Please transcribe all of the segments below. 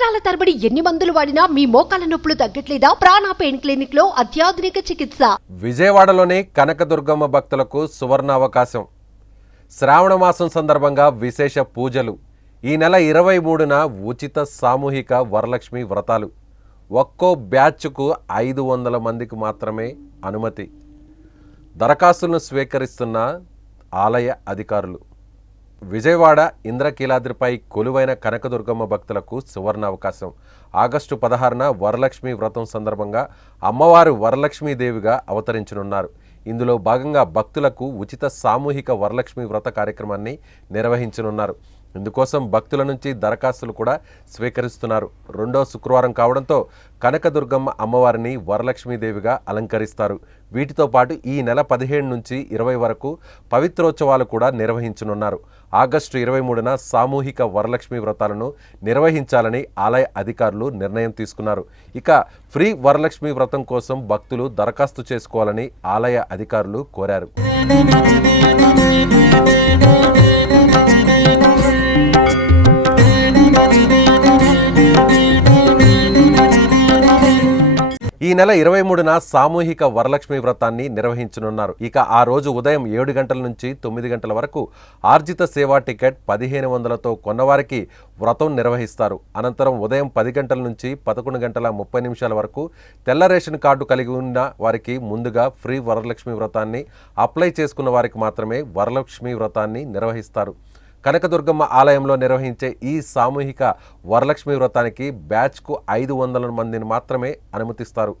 సంవత్సరాల తరబడి ఎన్ని మందులు వాడినా మీ మోకాల నొప్పులు తగ్గట్లేదా? ప్రాణ పెయిన్ క్లినిక్ లో అత్యాధునిక చికిత్స. విజయవాడలోని కనకదుర్గమ్మ భక్తులకు సువర్ణ అవకాశం. శ్రావణ మాసం సందర్భంగా విశేష పూజలు. ఈ నెల 23న ఉచిత సామూహిక వరలక్ష్మి వ్రతాలు. ఒక్కో బ్యాచ్కు 500 మందికి మాత్రమే అనుమతి. దరఖాస్తులను స్వీకరిస్తున్న ఆలయ అధికారులు. విజయవాడ ఇంద్రకీలాద్రిపై కొలువైన కనకదుర్గమ్మ భక్తులకు సువర్ణ అవకాశం. ఆగస్టు 16న వరలక్ష్మి వ్రతం సందర్భంగా అమ్మవారు వరలక్ష్మీదేవిగా అవతరించనున్నారు. ఇందులో భాగంగా భక్తులకు ఉచిత సామూహిక వరలక్ష్మి వ్రత కార్యక్రమాన్ని నిర్వహించనున్నారు. ఇందుకోసం భక్తుల నుంచి దరఖాస్తులు కూడా స్వీకరిస్తున్నారు. రెండో శుక్రవారం కావడంతో కనకదుర్గమ్మ అమ్మవారిని వరలక్ష్మీదేవిగా అలంకరిస్తారు. వీటితో పాటు ఈ నెల 15 నుంచి 20 వరకు పవిత్రోత్సవాలు కూడా నిర్వహించనున్నారు. ఆగస్టు 23న సామూహిక వరలక్ష్మి వ్రతాలను నిర్వహించాలని ఆలయ అధికారులు నిర్ణయం తీసుకున్నారు. ఇక ఫ్రీ వరలక్ష్మి వ్రతం కోసం భక్తులు దరఖాస్తు చేసుకోవాలని ఆలయ అధికారులు కోరారు. ఈ నెల 23న సామూహిక వరలక్ష్మి వ్రతాన్ని నిర్వహించనున్నారు. ఇక ఆ రోజు ఉదయం 7 గంటల నుంచి 9 గంటల వరకు ఆర్జిత సేవా టికెట్ 1500తో కొన్నవారికి వ్రతం నిర్వహిస్తారు. అనంతరం ఉదయం 10 గంటల నుంచి 11 గంటల 30 నిమిషాల వరకు తెల్ల రేషన్ కార్డు కలిగి ఉన్న వారికి ముందుగా ఫ్రీ వరలక్ష్మి వ్రతాన్ని అప్లై చేసుకున్న వారికి మాత్రమే వరలక్ష్మి వ్రతాన్ని నిర్వహిస్తారు. కనకదుర్గమ్మ ఆలయంలో నిర్వహించే ఈ సామూహిక వరలక్ష్మి వ్రతానికి బ్యాచ్కు 500 మందిని మాత్రమే అనుమతిస్తారు.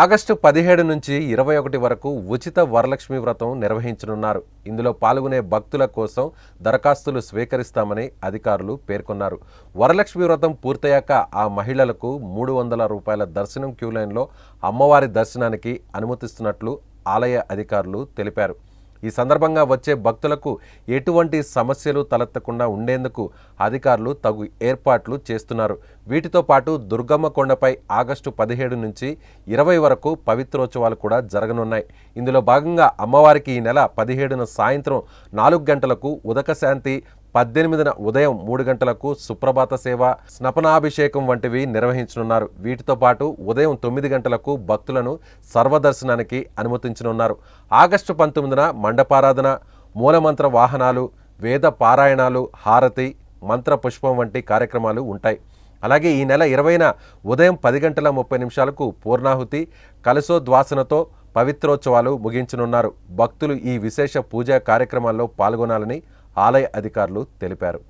ఆగస్టు 17 నుంచి 21 వరకు ఉచిత వరలక్ష్మి వ్రతం నిర్వహించనున్నారు. ఇందులో పాల్గొనే భక్తుల కోసం దరఖాస్తులు స్వీకరిస్తామని అధికారులు పేర్కొన్నారు. వరలక్ష్మి వ్రతం పూర్తయ్యాక ఆ మహిళలకు 300 రూపాయల దర్శనం క్యూ లైన్లో అమ్మవారి దర్శనానికి అనుమతిస్తున్నట్లు ఆలయ అధికారులు తెలిపారు. ఈ సందర్భంగా వచ్చే భక్తులకు ఎటువంటి సమస్యలు తలెత్తకుండా ఉండేందుకు అధికారులు తగు ఏర్పాట్లు చేస్తున్నారు. వీటితో పాటు దుర్గమ్మ కొండపై ఆగస్టు 17 నుంచి 20 వరకు పవిత్రోత్సవాలు కూడా జరగనున్నాయి. ఇందులో భాగంగా అమ్మవారికి ఈ నెల 17న సాయంత్రం 4 గంటలకు ఉదక శాంతి, 18న ఉదయం 3 గంటలకు సుప్రభాత సేవ, స్నపనాభిషేకం వంటివి నిర్వహించనున్నారు. వీటితో పాటు ఉదయం 9 గంటలకు భక్తులను సర్వదర్శనానికి అనుమతించనున్నారు. ఆగస్టు 19న మండపారాధన, మూలమంత్ర వాహనాలు, వేద పారాయణాలు, హారతి, మంత్ర పుష్పం వంటి కార్యక్రమాలు ఉంటాయి. అలాగే ఈ నెల 20న ఉదయం 10 గంటల 30 నిమిషాలకు పూర్ణాహుతి, కలశోద్వాసనతో పవిత్రోత్సవాలు ముగించనున్నారు. భక్తులు ఈ విశేష పూజా కార్యక్రమాల్లో పాల్గొనాలని ఆలయ అధికారులు తెలిపారు.